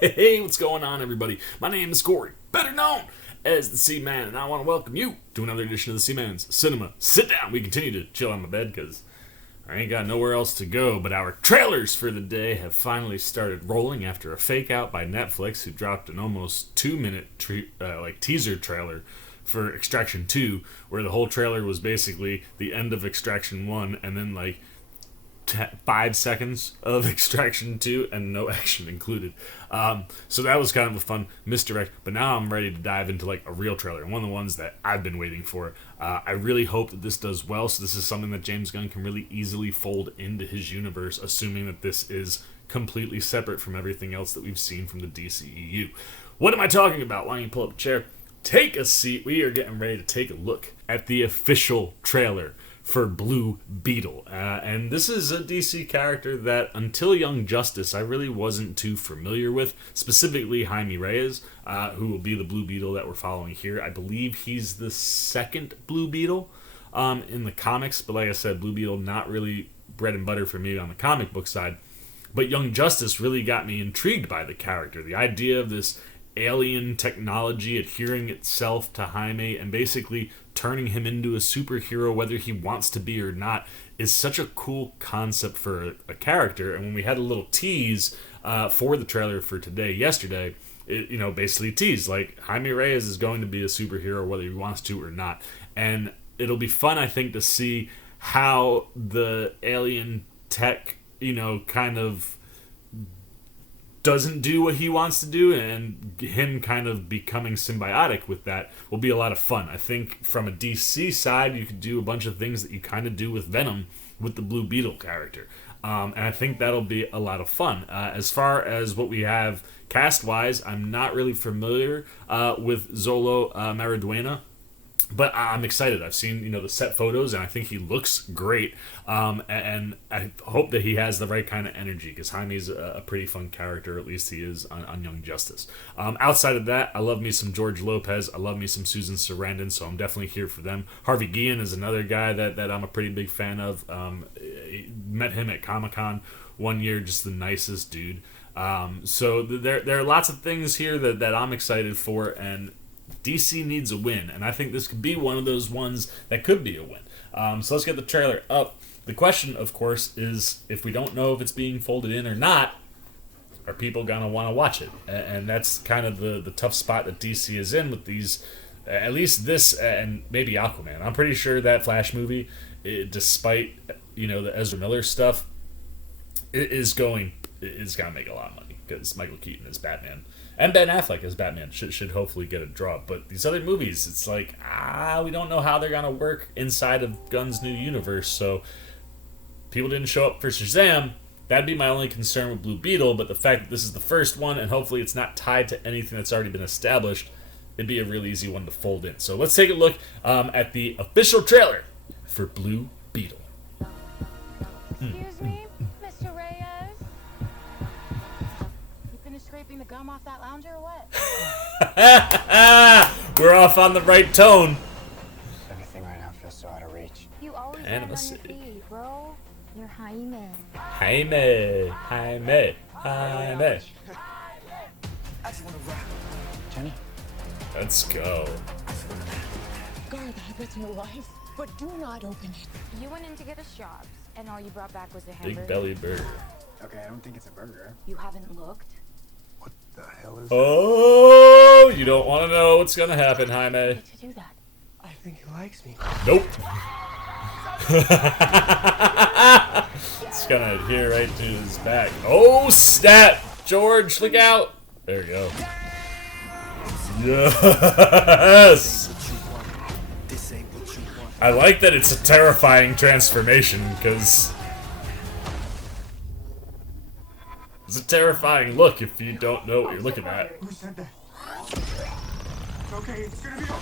Hey, what's going on, everybody? My name is Corey, better known as the Seaman, and I want to welcome you to another edition of the Seaman's Cinema. Sit down. We continue to chill on my bed because I ain't got nowhere else to go, but our trailers for the day have finally started rolling after a fake out by Netflix, who dropped an almost 2-minute teaser trailer for Extraction 2, where the whole trailer was basically the end of Extraction 1 and then 5 seconds of Extraction 2 and no action included. So that was kind of a fun misdirect, but now I'm ready to dive into a real trailer, one of the ones that I've been waiting for. I really hope that this does well, so this is something that James Gunn can really easily fold into his universe, assuming that this is completely separate from everything else that we've seen from the DCEU. What am I talking about? Why don't you pull up a chair, take a seat. We are getting ready to take a look at the official trailer for Blue Beetle. And this is a DC character that, until Young Justice, I really wasn't too familiar with, specifically Jaime Reyes, who will be the Blue Beetle that we're following here. I believe he's the second Blue Beetle in the comics, but like I said, Blue Beetle not really bread and butter for me on the comic book side. But Young Justice really got me intrigued by the character. The idea of this alien technology adhering itself to Jaime and basically turning him into a superhero whether he wants to be or not is such a cool concept for a character. And when we had a little tease for the trailer for yesterday, it basically teased Jaime Reyes is going to be a superhero whether he wants to or not. And it'll be fun, I think, to see how the alien tech kind of doesn't do what he wants to do, and him kind of becoming symbiotic with that will be a lot of fun. I think from a DC side, you could do a bunch of things that you kind of do with Venom with the Blue Beetle character. And I think that'll be a lot of fun. As far as what we have cast-wise, I'm not really familiar with Zolo Mariduena, but I'm excited. I've seen, the set photos, and I think he looks great. And I hope that he has the right kind of energy, because Jaime's a pretty fun character, at least he is on Young Justice. Outside of that, I love me some George Lopez. I love me some Susan Sarandon, so I'm definitely here for them. Harvey Guillen is another guy that I'm a pretty big fan of. Met him at Comic-Con one year, just the nicest dude. So there are lots of things here that I'm excited for, and DC needs a win, and I think this could be one of those ones that could be a win. So let's get the trailer up. The question, of course, is if we don't know if it's being folded in or not, are people going to want to watch it? And that's kind of the tough spot that DC is in with these, at least this and maybe Aquaman. I'm pretty sure that Flash movie, despite the Ezra Miller stuff, it's going to make a lot of money because Michael Keaton is Batman. And Ben Affleck as Batman should hopefully get a draw. But these other movies, it's we don't know how they're going to work inside of Gunn's new universe. So people didn't show up for Shazam. That'd be my only concern with Blue Beetle. But the fact that this is the first one, and hopefully it's not tied to anything that's already been established, it'd be a really easy one to fold in. So let's take a look at the official trailer for Blue Beetle. Excuse me, Mr. Reyes? Scraping the gum off that lounger or what? We're off on the right tone. Everything right now feels so out of reach. You always land on your feet, bro. You're Jaime. Jaime. Jenny? Let's go. Guard that with your life, but do not open it. You went in to get us jobs, and all you brought back was a hamburger. Big belly burger. Okay, I don't think it's a burger. You haven't looked? What the hell is Oh, you don't want to know what's going to happen, Jaime. To do that. I think he likes me. Nope. It's going to adhere right to his back. Oh, snap. George, look out. There you go. Yes. I like that it's a terrifying transformation, because it's a terrifying look if you don't know what you're looking at. Who said that? Okay, it's gonna be okay.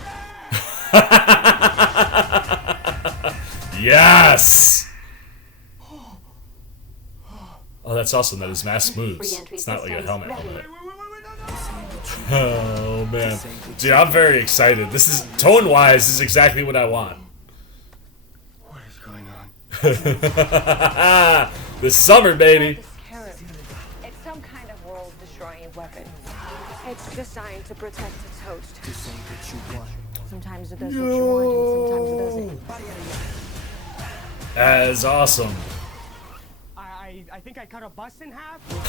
Yes! Oh, that's awesome that his mask moves. It's not like a helmet. Oh, man. Dude, I'm very excited. This is, tone-wise, this is exactly what I want. What is going on? This summer, baby. It's some kind of world destroying weapon. It's designed to protect its host. This ain't what you want. Sometimes it does what you want, and sometimes it doesn't. As awesome. I think I cut a bus in half. The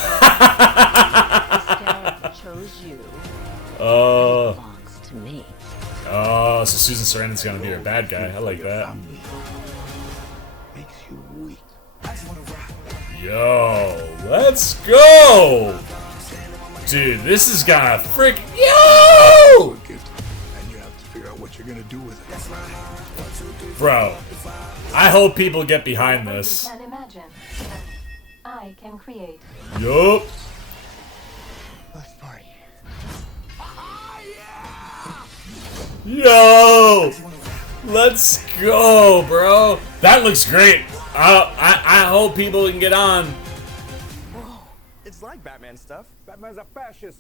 scarab chose you. Oh. It belongs to me. Oh, so Susan Sarandon's gonna be our bad guy. I like that. Makes you weak. Yo, let's go! Dude, this is gonna frick. Yo! And you have to figure out what you're gonna do with it. Bro, I hope people get behind this. You can imagine. I can create. Yup. Let's party. Yo! Let's go, bro. That looks great. I hope people can get on. It's like Batman stuff. Batman's a fascist.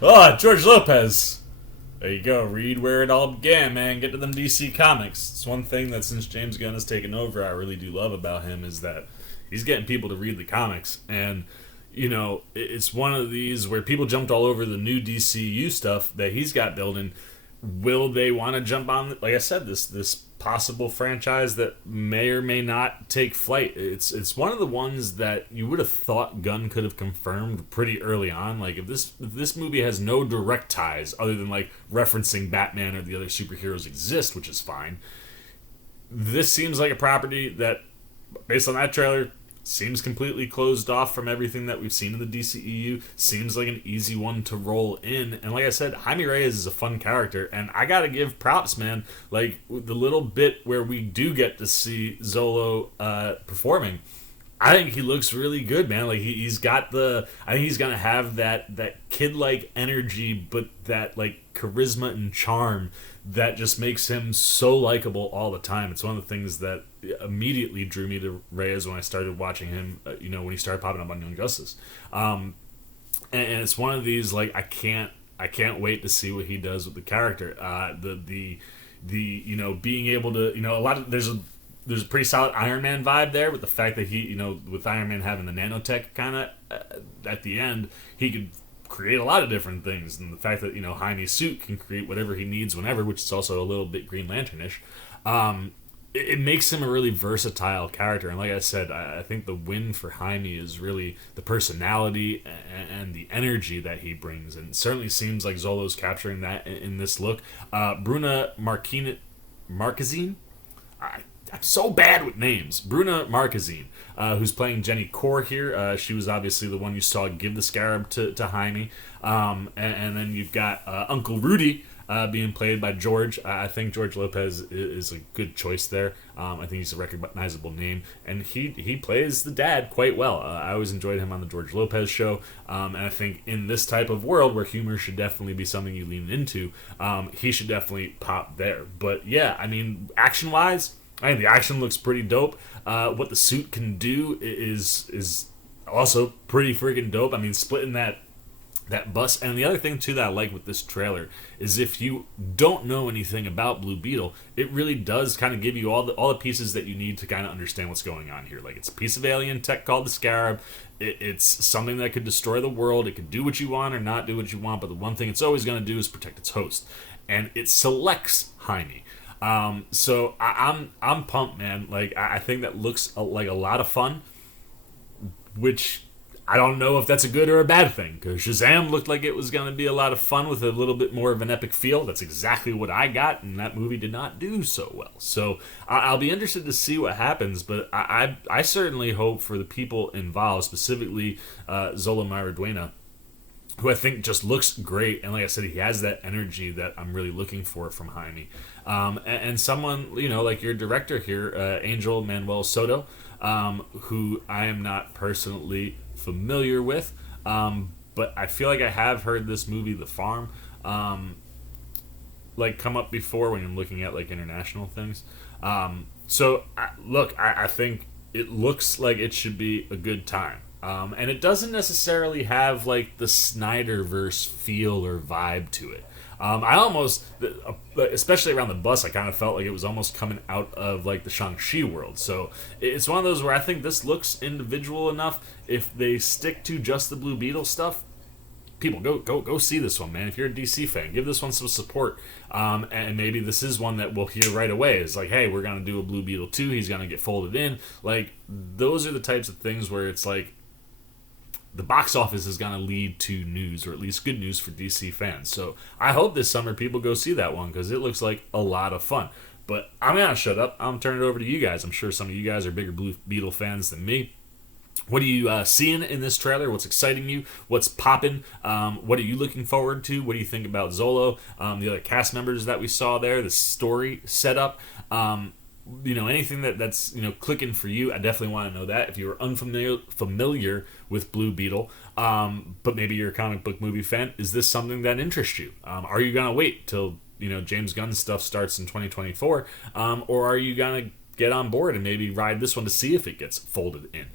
Oh, George Lopez. There you go. Read where it all began, man. Get to them DC comics. It's one thing that since James Gunn has taken over, I really do love about him is that he's getting people to read the comics. And, you know, it's one of these where people jumped all over the new DCU stuff that he's got building. Will they want to jump on, like I said, this possible franchise that may or may not take flight? It's one of the ones that you would have thought Gunn could have confirmed pretty early on. Like if this movie has no direct ties other than like referencing Batman or the other superheroes exist, which is fine. This seems like a property that, based on that trailer, seems completely closed off from everything that we've seen in the DCEU. Seems like an easy one to roll in. And like I said, Jaime Reyes is a fun character. And I gotta give props, man. Like, the little bit where we do get to see Zolo performing, I think he looks really good, man. Like, he's got the... I think he's gonna have that kid-like energy, but that, like, charisma and charm that just makes him so likable all the time. It's one of the things that immediately drew me to Reyes when I started watching him, when he started popping up on Young Justice. And it's one of these, like, I can't wait to see what he does with the character. The being able to, a lot of, there's a pretty solid Iron Man vibe there with the fact that he, with Iron Man having the nanotech kind of at the end, he could create a lot of different things, and the fact that Jaime's suit can create whatever he needs whenever, which is also a little bit Green Lantern-ish. It makes him a really versatile character, and like I said, I think the win for Jaime is really the personality and the energy that he brings, and it certainly seems like Zolo's capturing that in this look. Bruna Marquezine, I'm so bad with names. Bruna Marquezine, who's playing Jenny Core here. She was obviously the one you saw give the scarab to Jaime. And then you've got Uncle Rudy being played by George. I think George Lopez is a good choice there. I think he's a recognizable name. And he plays the dad quite well. I always enjoyed him on the George Lopez show. And I think in this type of world where humor should definitely be something you lean into, he should definitely pop there. But yeah, I mean, action-wise, I think the action looks pretty dope. What the suit can do is also pretty freaking dope. I mean, splitting that bus. And the other thing, too, that I like with this trailer is if you don't know anything about Blue Beetle, it really does kind of give you all the pieces that you need to kind of understand what's going on here. Like, it's a piece of alien tech called the Scarab. It's something that could destroy the world. It could do what you want or not do what you want, but the one thing it's always going to do is protect its host. And it selects Jaime. So I'm pumped, man. Like, I think that looks like a lot of fun, which I don't know if that's a good or a bad thing, because Shazam looked like it was going to be a lot of fun with a little bit more of an epic feel. That's exactly what I got, and that movie did not do so well. So I'll be interested to see what happens, but I certainly hope for the people involved, specifically Zola Maraduena, who I think just looks great, and like I said, he has that energy that I'm really looking for from Jaime. And someone, like your director here, Angel Manuel Soto, who I am not personally familiar with, but I feel like I have heard this movie, The Farm, come up before when I'm looking at international things. So I think it looks like it should be a good time. And it doesn't necessarily have the Snyderverse feel or vibe to it. I almost, especially around the bus, I kind of felt like it was almost coming out of like the Shang-Chi world. So it's one of those where I think this looks individual enough. If they stick to just the Blue Beetle stuff, people go see this one, man. If you're a DC fan, give this one some support, and maybe this is one that we'll hear right away. It's like, hey, we're gonna do a Blue Beetle 2. He's gonna get folded in. Like, those are the types of things where it's like the box office is gonna lead to news, or at least good news for DC fans. So I hope this summer people go see that one, because it looks like a lot of fun. But I'm gonna shut up. I'm turning it over to you guys. I'm sure some of you guys are bigger Blue Beetle fans than me. What are you seeing in this trailer? What's exciting you? What's popping? What are you looking forward to? What do you think about Zolo? The other cast members that we saw there, the story setup, anything that's clicking for you. I definitely want to know that. If you are unfamiliar with Blue Beetle, but maybe you're a comic book movie fan, is this something that interests you? Are you gonna wait till James Gunn's stuff starts in 2024, or are you gonna get on board and maybe ride this one to see if it gets folded in?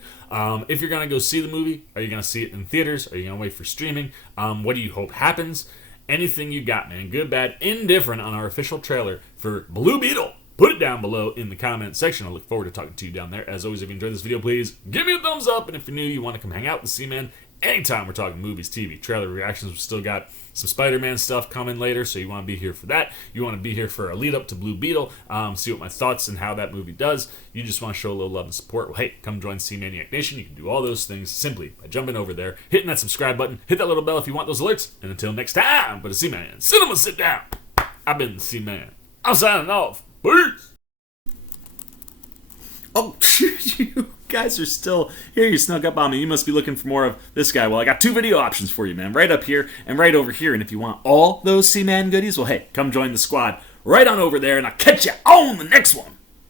If you're going to go see the movie, are you going to see it in theaters? Are you going to wait for streaming? What do you hope happens? Anything you got, man. Good, bad, indifferent on our official trailer for Blue Beetle. Put it down below in the comment section. I look forward to talking to you down there. As always, if you enjoyed this video, please give me a thumbs up. And if you're new, you want to come hang out with C-Man, anytime we're talking movies, TV, trailer reactions, we've still got some Spider-Man stuff coming later, so you want to be here for that. You want to be here for a lead-up to Blue Beetle, see what my thoughts and how that movie does. You just want to show a little love and support. Well, hey, come join C-Maniac Nation. You can do all those things simply by jumping over there, hitting that subscribe button, hit that little bell if you want those alerts. And until next time, but a C-Man, Cinema, sit down. I've been the C-Man. I'm signing off. Peace. Oh, you guys are still here. You snuck up on me. You must be looking for more of this guy. Well, I got two video options for you, man. Right up here and right over here. And if you want all those C-Man goodies, well, hey, come join the squad right on over there, and I'll catch you on the next one.